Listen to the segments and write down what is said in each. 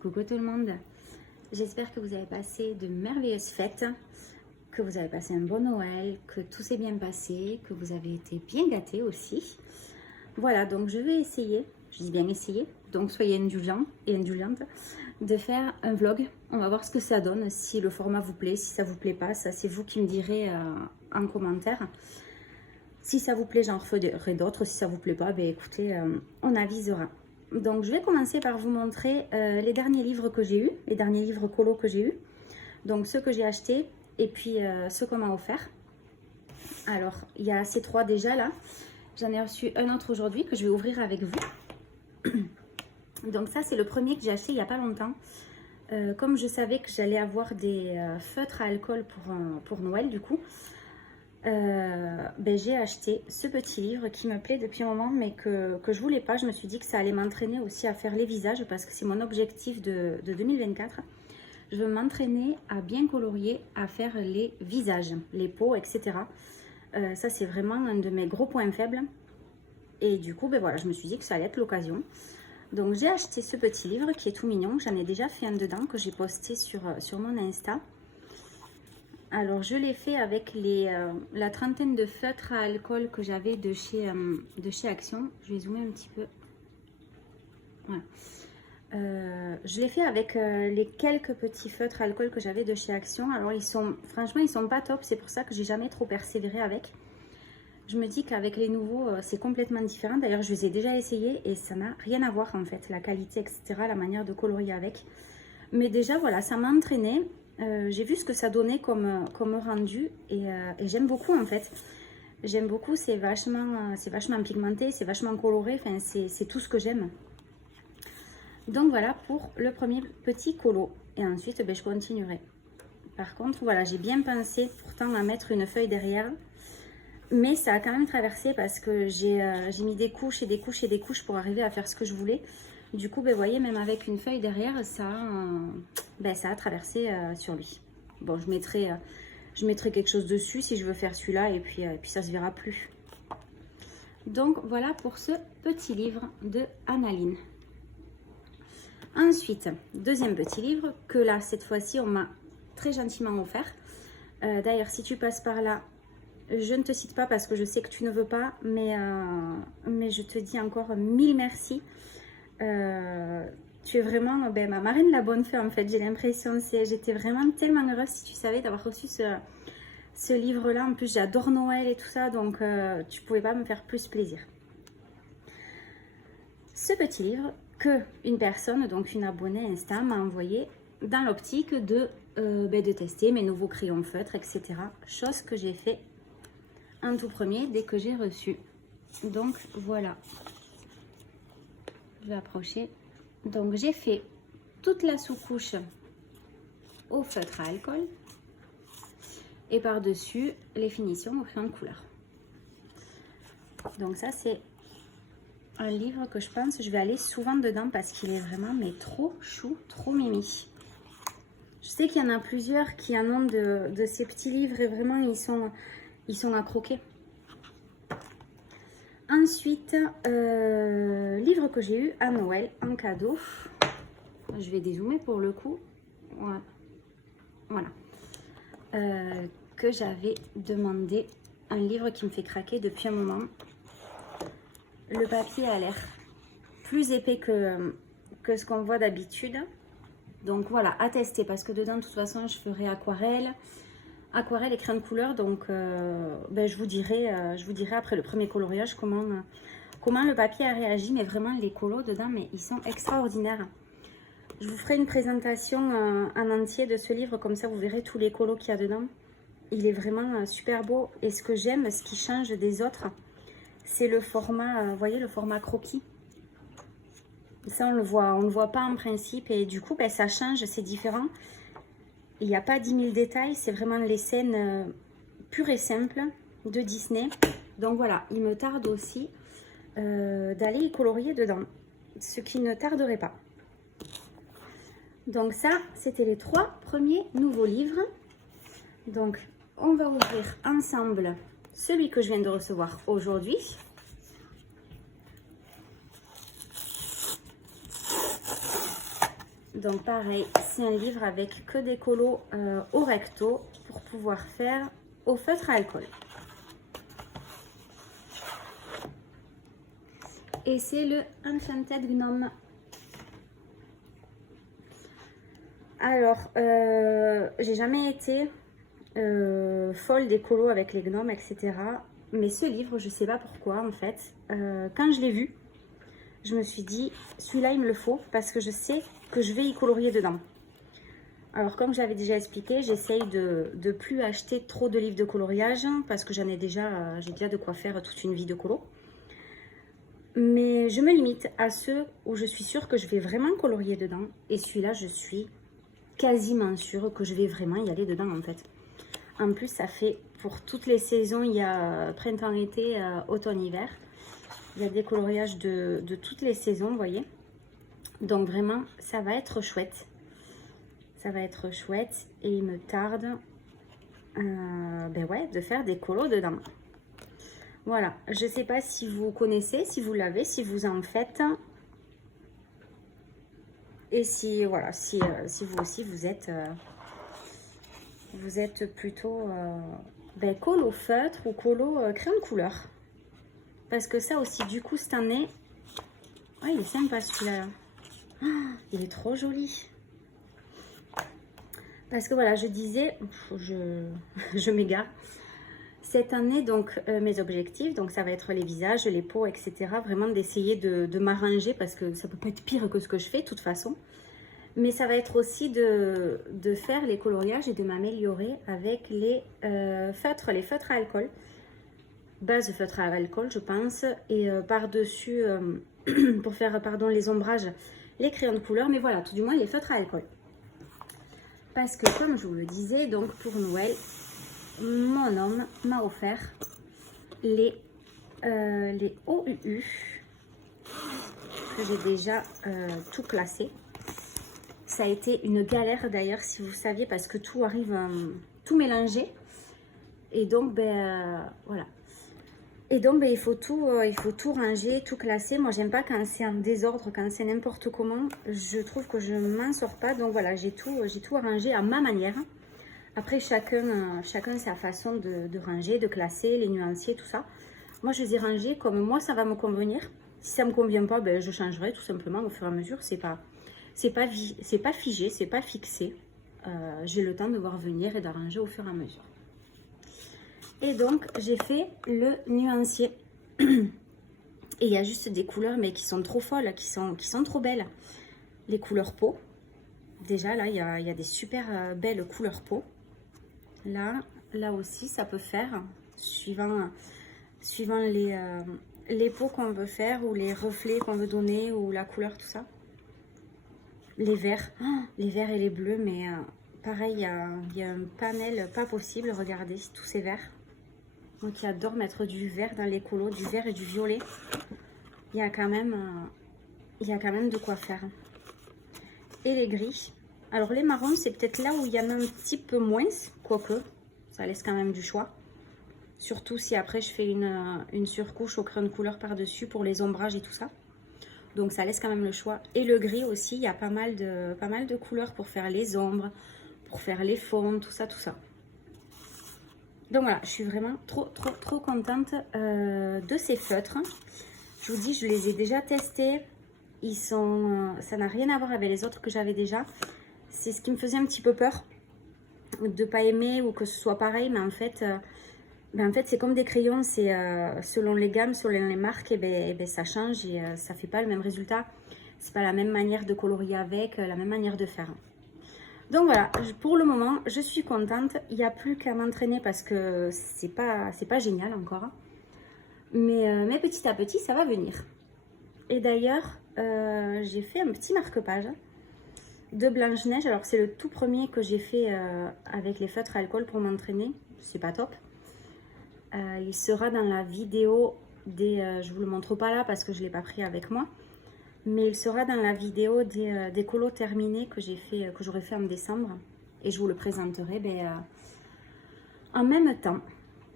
Coucou tout le monde, j'espère que vous avez passé de merveilleuses fêtes, que vous avez passé un bon Noël, que tout s'est bien passé, que vous avez été bien gâtés aussi. Voilà, donc je vais essayer, je dis bien essayer, donc soyez indulgents et indulgentes, de faire un vlog. On va voir ce que ça donne, si le format vous plaît, si ça vous plaît pas, ça c'est vous qui me direz en commentaire. Si ça vous plaît, j'en referai d'autres, si ça vous plaît pas, ben écoutez, on avisera. Donc je vais commencer par vous montrer les derniers livres que j'ai eus, les derniers livres colo que j'ai eus. Donc ceux que j'ai achetés et puis ceux qu'on m'a offert. Alors il y a ces trois déjà là. J'en ai reçu un autre aujourd'hui que je vais ouvrir avec vous. Donc ça c'est le premier que j'ai acheté il n'y a pas longtemps. Comme je savais que j'allais avoir des feutres à alcool pour Noël du coup. J'ai acheté ce petit livre qui me plaît depuis un moment mais que je voulais pas. Je me suis dit que ça allait m'entraîner aussi à faire les visages parce que c'est mon objectif de 2024. Je veux m'entraîner à bien colorier, à faire les visages, les peaux, etc. Ça c'est vraiment un de mes gros points faibles et du coup voilà, je me suis dit que ça allait être l'occasion. Donc j'ai acheté ce petit livre qui est tout mignon. J'en ai déjà fait un dedans que j'ai posté sur mon Insta. Alors je l'ai fait avec la trentaine de feutres à alcool que j'avais de chez Action. Je vais zoomer un petit peu. Voilà. Je l'ai fait avec les quelques petits feutres à alcool que j'avais de chez Action. Alors franchement ils sont pas top, c'est pour ça que j'ai jamais trop persévéré avec. Je me dis qu'avec les nouveaux c'est complètement différent. D'ailleurs je les ai déjà essayés et ça n'a rien à voir en fait, la qualité etc, la manière de colorier avec. Mais déjà voilà, ça m'a entraîné. J'ai vu ce que ça donnait comme rendu et j'aime beaucoup en fait. J'aime beaucoup, c'est vachement pigmenté, c'est vachement coloré, enfin c'est tout ce que j'aime. Donc voilà pour le premier petit colo et ensuite je continuerai. Par contre voilà, j'ai bien pensé pourtant à mettre une feuille derrière, mais ça a quand même traversé parce que j'ai mis des couches et des couches et des couches pour arriver à faire ce que je voulais. Du coup, vous voyez, même avec une feuille derrière, ça a traversé sur lui. Bon, je mettrai quelque chose dessus si je veux faire celui-là et puis ça se verra plus. Donc, voilà pour ce petit livre de Annaline. Ensuite, deuxième petit livre que là, cette fois-ci, on m'a très gentiment offert. D'ailleurs, si tu passes par là, je ne te cite pas parce que je sais que tu ne veux pas, mais je te dis encore mille merci. Tu es vraiment ma marraine de la bonne fée en fait, j'ai l'impression. J'étais vraiment tellement heureuse si tu savais d'avoir reçu ce livre là. En plus j'adore Noël et tout ça, donc tu pouvais pas me faire plus plaisir. Ce petit livre que une personne, donc une abonnée Insta, m'a envoyé dans l'optique de tester mes nouveaux crayons feutres etc, chose que j'ai fait en tout premier dès que j'ai reçu. Donc voilà, je vais approcher. Donc j'ai fait toute la sous-couche au feutre à alcool et par-dessus les finitions au crayon de couleur. Donc ça c'est un livre que je pense je vais aller souvent dedans parce qu'il est vraiment mais trop chou, trop mimi. Je sais qu'il y en a plusieurs qui en ont de ces petits livres et vraiment ils sont à croquer. Ensuite, livre que j'ai eu à Noël en cadeau. Je vais dézoomer pour le coup. Voilà. Que j'avais demandé. Un livre qui me fait craquer depuis un moment. Le papier a l'air plus épais que ce qu'on voit d'habitude. Donc voilà, à tester parce que dedans, de toute façon, je ferai aquarelle et crayon de couleur. Donc je vous dirai après le premier coloriage comment le papier a réagi. Mais vraiment les colos dedans, mais ils sont extraordinaires. Je vous ferai une présentation en entier de ce livre, comme ça vous verrez tous les colos qu'il y a dedans. Il est vraiment super beau et ce que j'aime, ce qui change des autres, c'est le format, vous voyez, le format croquis. Ça on le voit pas en principe et du coup ça change, c'est différent. Il n'y a pas 10 000 détails, c'est vraiment les scènes pures et simples de Disney. Donc voilà, il me tarde aussi d'aller y colorier dedans, ce qui ne tarderait pas. Donc ça, c'était les trois premiers nouveaux livres. Donc on va ouvrir ensemble celui que je viens de recevoir aujourd'hui. Donc pareil, c'est un livre avec que des colos au recto pour pouvoir faire au feutre à alcool. Et c'est le Enchanted Gnome. Alors, j'ai jamais été folle des colos avec les gnomes, etc. Mais ce livre, je sais pas pourquoi en fait. Quand je l'ai vu, je me suis dit, celui-là il me le faut parce que je sais que je vais y colorier dedans. Alors comme j'avais déjà expliqué, j'essaye de plus acheter trop de livres de coloriage parce que j'ai déjà de quoi faire toute une vie de colo. Mais je me limite à ceux où je suis sûre que je vais vraiment colorier dedans. Et celui-là, je suis quasiment sûre que je vais vraiment y aller dedans en fait. En plus, ça fait pour toutes les saisons, il y a printemps, été, automne, hiver. Il y a des coloriages de toutes les saisons, vous voyez. Donc vraiment, ça va être chouette. Ça va être chouette et il me tarde de faire des colos dedans. Voilà, je ne sais pas si vous connaissez, si vous l'avez, si vous en faites. Et si, voilà, si vous aussi, vous êtes plutôt colo feutre ou colo crayon de couleur. Parce que ça aussi, du coup, cette année... Ouais, il est sympa celui-là. Oh, il est trop joli. Parce que voilà, je disais... je m'égare. Cette année, donc, mes objectifs, donc ça va être les visages, les peaux, etc. Vraiment d'essayer de m'arranger parce que ça peut pas être pire que ce que je fais, de toute façon. Mais ça va être aussi de faire les coloriages et de m'améliorer avec les feutres à alcool. Base feutre à alcool, je pense. Et par-dessus, pour faire les ombrages, les crayons de couleur. Mais voilà, tout du moins les feutres à alcool. Parce que comme je vous le disais, donc pour Noël, mon homme m'a offert les OUU que j'ai déjà tout classé. Ça a été une galère d'ailleurs, si vous saviez, parce que tout arrive tout mélangé. Et donc, voilà. Et donc, il faut tout ranger, tout classer. Moi, j'aime pas quand c'est en désordre, quand c'est n'importe comment. Je trouve que je m'en sors pas. Donc, voilà, j'ai tout arrangé à ma manière. Après, chacun sa façon de ranger, de classer, les nuanciers, tout ça. Moi, je les ai rangés comme moi, ça va me convenir. Si ça me convient pas, je changerai tout simplement au fur et à mesure. C'est pas figé, c'est pas fixé. J'ai le temps de voir venir et d'arranger au fur et à mesure. Et donc, j'ai fait le nuancier. Et il y a juste des couleurs, mais qui sont trop folles, qui sont trop belles. Les couleurs peau. Déjà, là, il y a des super belles couleurs peau. Là aussi, ça peut faire, suivant les peaux qu'on veut faire, ou les reflets qu'on veut donner, ou la couleur, tout ça. Les verts, les verts et les bleus, mais pareil, il y a un panel pas possible. Regardez, tous ces verts. Moi qui adore mettre du vert dans les colos, du vert et du violet, il y a quand même de quoi faire. Et les gris. Alors les marrons, c'est peut-être là où il y en a un petit peu moins, quoique, ça laisse quand même du choix. Surtout si après je fais une surcouche au crayon de couleur par-dessus pour les ombrages et tout ça. Donc ça laisse quand même le choix. Et le gris aussi, il y a pas mal de couleurs pour faire les ombres, pour faire les fonds, tout ça, tout ça. Donc voilà, je suis vraiment trop contente de ces feutres. Je vous dis, je les ai déjà testés. Ça n'a rien à voir avec les autres que j'avais déjà. C'est ce qui me faisait un petit peu peur de pas aimer ou que ce soit pareil. Mais en fait, c'est comme des crayons. C'est selon les gammes, selon les marques, ça change et ça fait pas le même résultat. C'est pas la même manière de colorier avec, la même manière de faire. Donc voilà, pour le moment, je suis contente. Il n'y a plus qu'à m'entraîner parce que c'est pas génial encore. Mais petit à petit, ça va venir. Et d'ailleurs, j'ai fait un petit marque-page de Blanche-Neige. Alors, c'est le tout premier que j'ai fait avec les feutres à alcool pour m'entraîner. C'est pas top. Il sera dans la vidéo je vous le montre pas là parce que je ne l'ai pas pris avec moi. Mais il sera dans la vidéo des colos terminés que j'aurais fait en décembre. Et je vous le présenterai en même temps.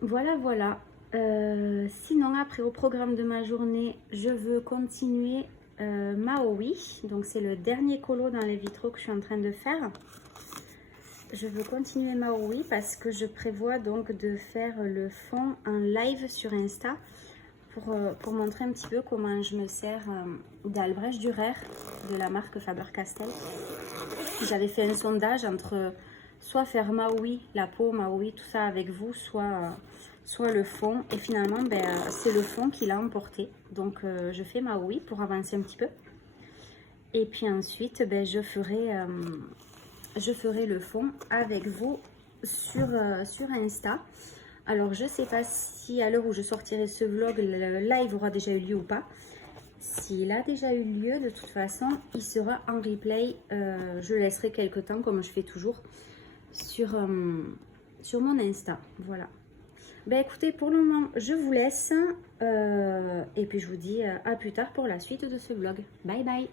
Voilà. Sinon, après, au programme de ma journée, je veux continuer Maui. Donc c'est le dernier colo dans les vitraux que je suis en train de faire. Je veux continuer Maui parce que je prévois donc de faire le fond en live sur Insta pour montrer un petit peu comment je me sers d'Albrecht Dürer de la marque Faber-Castell. J'avais fait un sondage entre soit faire Maui, la peau Maui, tout ça avec vous, soit le fond. Et finalement, c'est le fond qui l'a emporté. Donc, je fais Maui pour avancer un petit peu. Et puis ensuite, je ferai le fond avec vous sur Insta. Alors, je ne sais pas si à l'heure où je sortirai ce vlog, le live aura déjà eu lieu ou pas. S'il a déjà eu lieu, de toute façon, il sera en replay. Je laisserai quelques temps, comme je fais toujours, sur mon Insta. Voilà. Écoutez, pour le moment, je vous laisse. Et puis, je vous dis à plus tard pour la suite de ce vlog. Bye bye.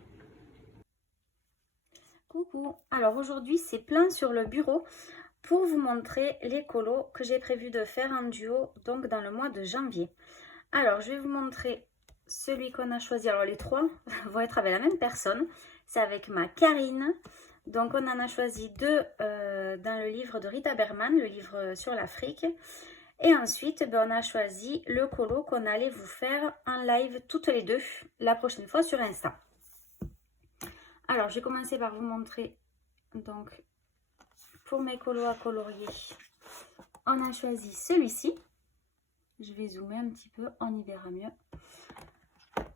Coucou. Alors, aujourd'hui, c'est plein sur le bureau pour vous montrer les colos que j'ai prévu de faire en duo, donc dans le mois de janvier. Alors, je vais vous montrer celui qu'on a choisi. Alors, les trois vont être avec la même personne. C'est avec ma Karine. Donc, on en a choisi deux dans le livre de Rita Berman, le livre sur l'Afrique. Et ensuite, on a choisi le colo qu'on allait vous faire en live toutes les deux la prochaine fois sur Insta. Alors, je vais commencer par vous montrer. Donc, pour mes colos à colorier, on a choisi celui-ci. Je vais zoomer un petit peu, on y verra mieux.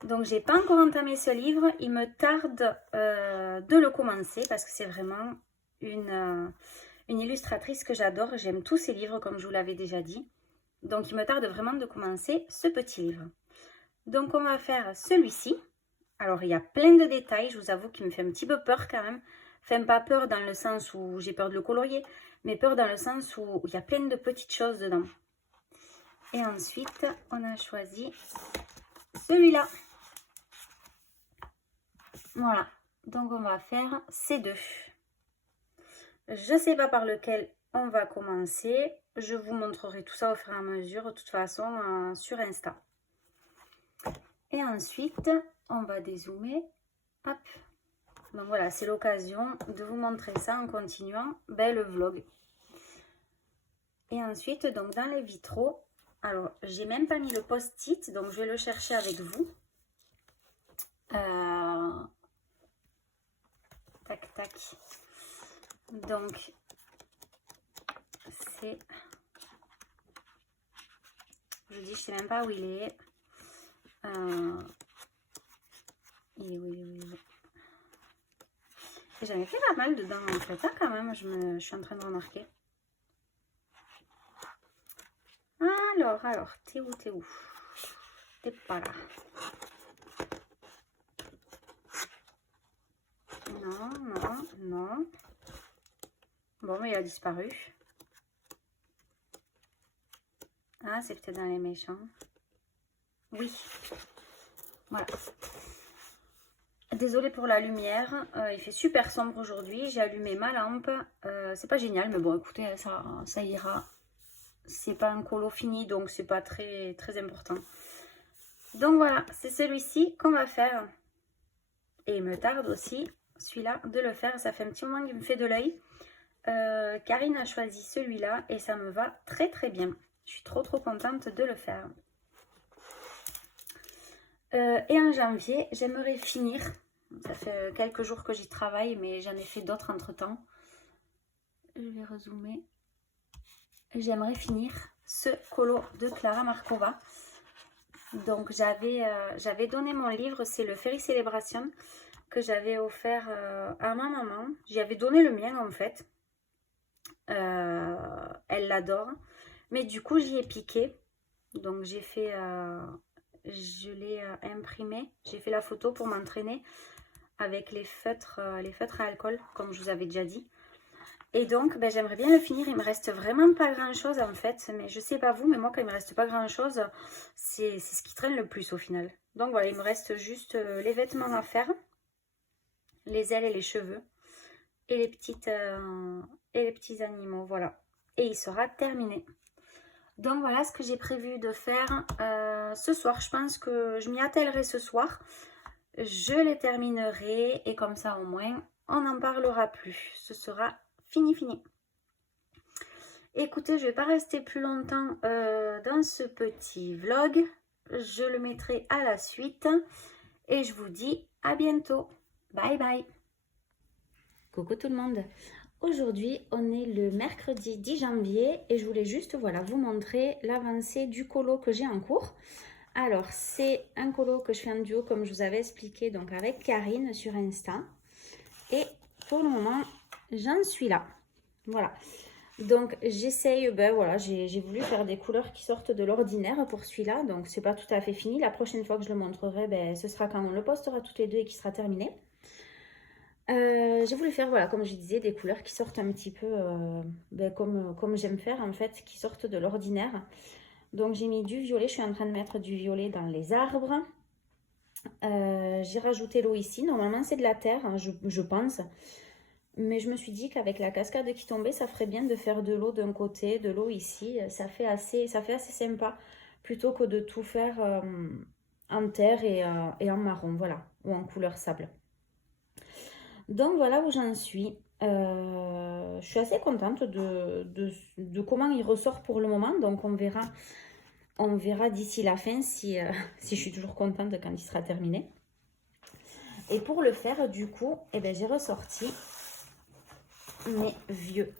Donc, j'ai pas encore entamé ce livre. Il me tarde de le commencer parce que c'est vraiment une illustratrice que j'adore. J'aime tous ses livres, comme je vous l'avais déjà dit. Donc, il me tarde vraiment de commencer ce petit livre. Donc, on va faire celui-ci. Alors, il y a plein de détails. Je vous avoue qu'il me fait un petit peu peur quand même. Enfin, pas peur dans le sens où j'ai peur de le colorier, mais peur dans le sens où il y a plein de petites choses dedans. Et ensuite, on a choisi celui-là. Voilà. Donc, on va faire ces deux. Je ne sais pas par lequel on va commencer. Je vous montrerai tout ça au fur et à mesure, de toute façon, sur Insta. Et ensuite, on va dézoomer. Hop. Donc voilà, c'est l'occasion de vous montrer ça en continuant le vlog. Et ensuite, donc dans les vitraux, alors j'ai même pas mis le post-it, donc je vais le chercher avec vous. Tac, tac. Donc, c'est... Je dis, je sais même pas où il est. Il est où, il est où, il est où. J'en ai fait pas mal dedans en fait, quand même, je suis en train de remarquer. Alors, t'es où, t'es où? T'es pas là. Non, non, non. Bon, mais il a disparu. Ah, c'est peut-être dans les méchants. Oui. Voilà. Désolée pour la lumière, il fait super sombre aujourd'hui. J'ai allumé ma lampe. C'est pas génial, mais bon, écoutez, ça ira. C'est pas un colo fini, donc c'est pas très, très important. Donc voilà, c'est celui-ci qu'on va faire. Et il me tarde aussi, celui-là, de le faire. Ça fait un petit moment qu'il me fait de l'œil. Karine a choisi celui-là et ça me va très, très bien. Je suis trop, trop contente de le faire. Et en janvier, j'aimerais finir. Ça fait quelques jours que j'y travaille, mais j'en ai fait d'autres entre-temps. Je vais rezoomer. J'aimerais finir ce colo de Clara Markova. Donc, j'avais donné mon livre, c'est le Fairy Celebration, que j'avais offert à ma maman. J'avais donné le mien, en fait. Elle l'adore. Mais du coup, j'y ai piqué. Donc, j'ai fait... je l'ai imprimé. J'ai fait la photo pour m'entraîner avec les feutres à alcool, comme je vous avais déjà dit. Et donc, j'aimerais bien le finir. Il me reste vraiment pas grand chose en fait. Mais je sais pas vous, mais moi, quand il me reste pas grand chose, c'est ce qui traîne le plus au final. Donc voilà, il me reste juste les vêtements à faire, les ailes et les cheveux, et les petits animaux. Voilà. Et il sera terminé. Donc voilà ce que j'ai prévu de faire ce soir. Je pense que je m'y attellerai ce soir. je les terminerai et comme ça au moins on n'en parlera plus. Ce sera fini. Écoutez, je ne vais pas rester plus longtemps dans ce petit vlog. Je le mettrai à la suite et je vous dis à bientôt. Bye bye. Coucou tout le monde. Aujourd'hui, on est le mercredi 10 janvier et je voulais juste vous montrer l'avancée du colo que j'ai en cours. Alors, c'est un colo que je fais en duo comme je vous avais expliqué donc avec Karine sur Insta. Et pour le moment, j'en suis là. Voilà. Donc, j'essaye, j'ai voulu faire des couleurs qui sortent de l'ordinaire pour celui-là. Donc, c'est pas tout à fait fini. La prochaine fois que je le montrerai, ce sera quand on le postera toutes les deux et qui sera terminé. J'ai voulu faire, comme je disais, des couleurs qui sortent un petit peu comme j'aime faire en fait, qui sortent de l'ordinaire. Donc j'ai mis du violet, je suis en train de mettre du violet dans les arbres. J'ai rajouté l'eau ici, normalement c'est de la terre, hein, je pense. Mais je me suis dit qu'avec la cascade qui tombait, ça ferait bien de faire de l'eau d'un côté, de l'eau ici. Ça fait assez sympa, plutôt que de tout faire en terre et en marron, voilà, ou en couleur sable. Donc voilà où j'en suis. Je suis assez contente de comment il ressort pour le moment. Donc on verra d'ici la fin si je suis toujours contente quand il sera terminé. Et pour le faire, du coup, j'ai ressorti mes vieux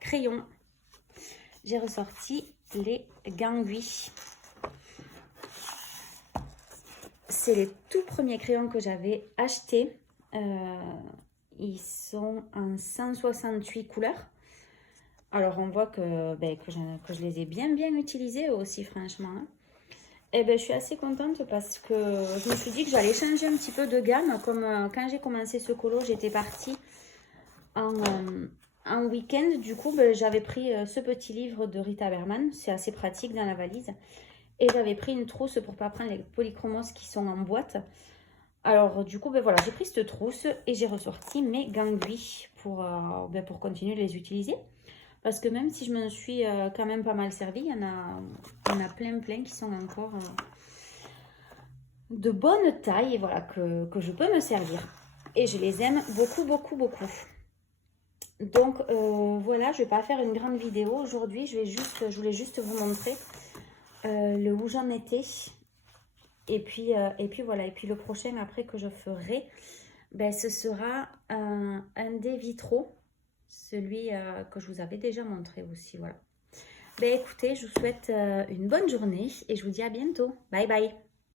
crayons. J'ai ressorti les Gangui. C'est les tout premiers crayons que j'avais achetés. Ils sont en 168 couleurs. Alors, on voit que je les ai bien utilisés aussi, franchement. Je suis assez contente parce que je me suis dit que j'allais changer un petit peu de gamme. Comme quand j'ai commencé ce colo, j'étais partie en week-end. Du coup, j'avais pris ce petit livre de Rita Berman. C'est assez pratique dans la valise. Et j'avais pris une trousse pour ne pas prendre les polychromos qui sont en boîte. Alors, du coup, j'ai pris cette trousse et j'ai ressorti mes Gangui pour continuer de les utiliser. Parce que même si je me suis quand même pas mal servi, il y en a plein qui sont encore de bonne taille et voilà, que je peux me servir. Et je les aime beaucoup. Donc, voilà, je ne vais pas faire une grande vidéo aujourd'hui. Je voulais juste vous montrer le où j'en étais. Et puis voilà, et puis le prochain après que je ferai, ce sera un des vitraux, celui que je vous avais déjà montré aussi, voilà. Écoutez, je vous souhaite une bonne journée et je vous dis à bientôt. Bye bye.